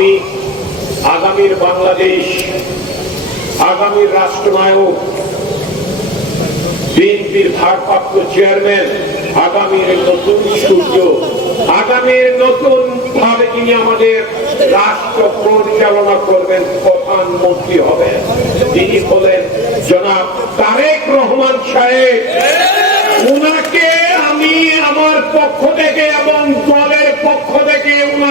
আমি আগামীর বাংলাদেশ, আগামীর রাষ্ট্রনায়ক, বিএনপির ভারপ্রাপ্ত চেয়ারম্যান, আগামীর নতুন সূর্য, আগামীর নতুন ভাবে যিনি আমাদের রাষ্ট্র পরিচালনা করবেন, প্রধানমন্ত্রী হবেন। তিনি হলেন জনাব তারেক রহমান সাহেব। উনাকে আমি আমার পক্ষ থেকে এবং দলের পক্ষ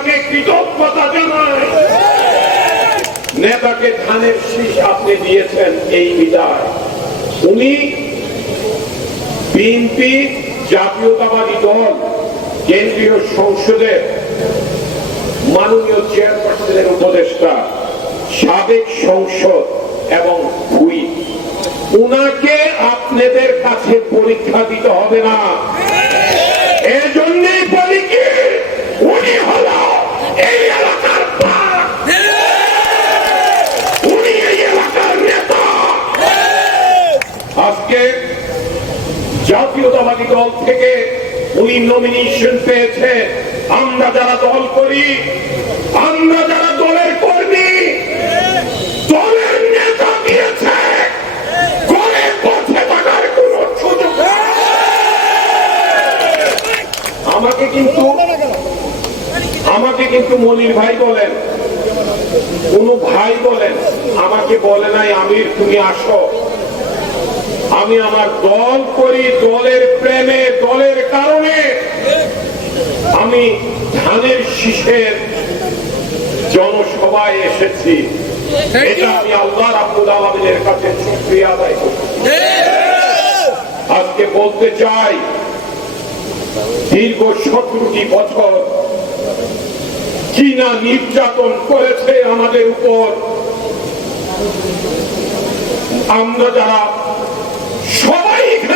উনাকে কৃতজ্ঞতা জানাই। নেতাকে ধানের শীষ আপনি দিয়েছেন এই বিদায়। উনি বিএনপি জাতীয়তাবাদী দল, কেন্দ্রীয় সংসদে মাননীয় চেয়ারপারসনের উপদেষ্টা, সাবেক সংসদ এবং হুই উনাকে আপনাদের কাছে পরীক্ষা দিতে হবে না। দল থেকে উনি নমিনেশন পেয়েছে। আমরা যারা দল করি, আমরা যারা দলের কর্মী আমাকে কিন্তু আমাকে কিন্তু মনির ভাই বলেন, কোন ভাই বলেন, আমাকে বলে নাই, আমির, তুমি আসো। আমি আমার দল করি দলের প্রেমে দলের কারণে। আমি ধানের শীষের জনসভায় এসেছি। এটা আমি আল্লাহ রাব্বুল আলামিনের কাছে শুকরিয়া আদায় করছি। আজকে বলতে চাই দীর্ঘ সতেরোটি বছর চীনা নির্যাতন করেছে আমাদের উপর। আমরা যারা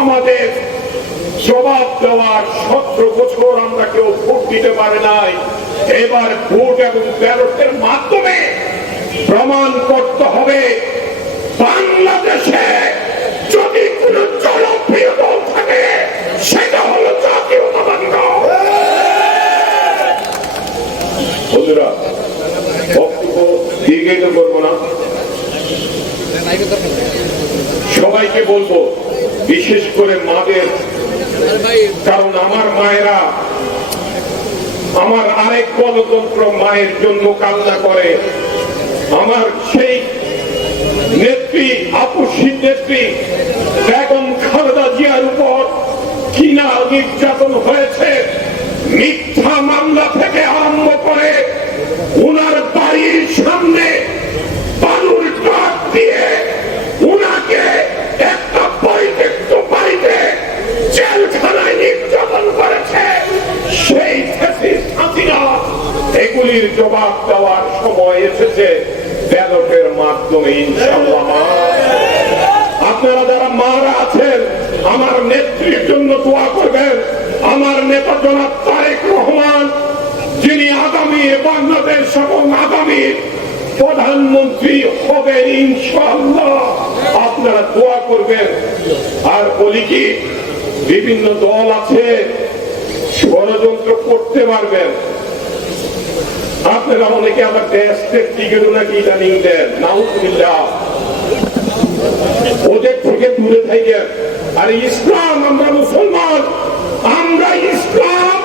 আমাদের জবাব দেওয়ার সতেরো বছর আমরা কেউ ভোট দিতে পারে নাই। এবার ভোট এবং ব্যালটের মাধ্যমে প্রমাণ করতে হবে বাংলাদেশে। দীর্ঘায়িত করব না। সবাইকে বলব, বিশেষ করে মাদের। কারণ আমার মায়েরা, আমার আরেক গণতন্ত্র মায়ের জন্য কান্না করে। আমার সেই নেত্রী আপসী নেত্রী, বেগম খালেদা জিয়ার উপর কিনা নির্যাতন হয়েছে, মিথ্যা মামলা থেকে আরম্ভ করে এগুলির জবাব দেওয়ার সময় এসেছে ব্যালটের মাধ্যমে আপনারা যারা মারা আছেন, আমার নেত্রীর জন্য দোয়া করবেন। আমার নেতা জনাব তারেক রহমান, যিনি আগামী বাংলাদেশ এবং আগামী প্রধানমন্ত্রী হবেন, ইনশাআল্লাহ। আপনারা দোয়া করবেন। আর বলি কি, বিভিন্ন দল আছে, ষড়যন্ত্র করতে পারবেন। আপনারা অনেকে আবার দেশের টিকিট নাকি ইদানিং দেন? নাউজুবিল্লাহ। ওদের থেকে দূরে থেকে আর ইসলাম, আমরা মুসলমান। আমরা ইসলাম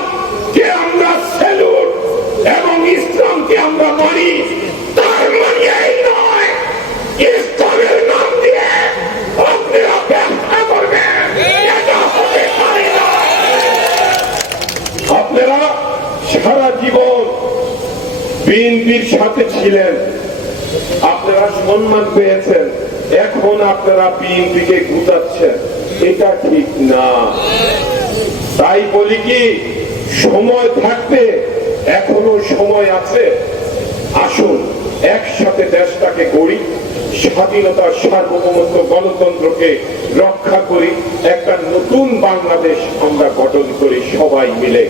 কে আমরা স্যালুট এবং ইসলামকে আমরা মানি, তার মানে এই নয়, ইসলামের নাম দিয়ে আপনারা ব্যবসা করবেন। আপনারা সারা জীবন বিএনপির সাথে ছিলেন। আপনারা সম্মান পেয়েছেন। এখন আপনারা বিএনপিকে গুতাচ্ছেন এটা ঠিক না। তাই বলি কি, সময় থাকতে এখনও সময় আছে। আসুন, একসাথে দেশটাকে গড়ি, স্বাধীনতার সার্বভৌমত্ব গণতন্ত্রকে রক্ষা করি। একটা নতুন বাংলাদেশ আমরা গঠন করি সবাই মিলে।